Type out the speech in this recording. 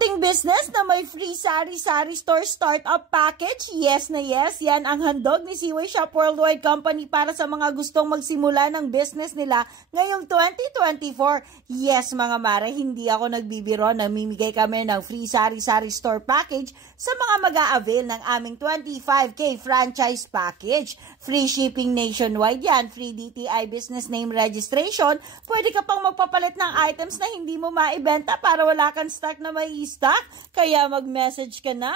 Clothing business na may free sari-sari store startup package? Yes na yes, yan ang handog ni Seaway Shop Worldwide Company para sa mga gustong magsimula ng business nila ngayong 2024. Yes mga mare, hindi ako nagbibiro, namimigay kami ng free sari-sari store package sa mga mag-a-avail ng aming 25K franchise package. Free shipping nationwide yan, free DTI business name registration, pwede ka pang magpapalit ng items na hindi mo maibenta para wala kang stock na may stock, kaya mag-message ka na.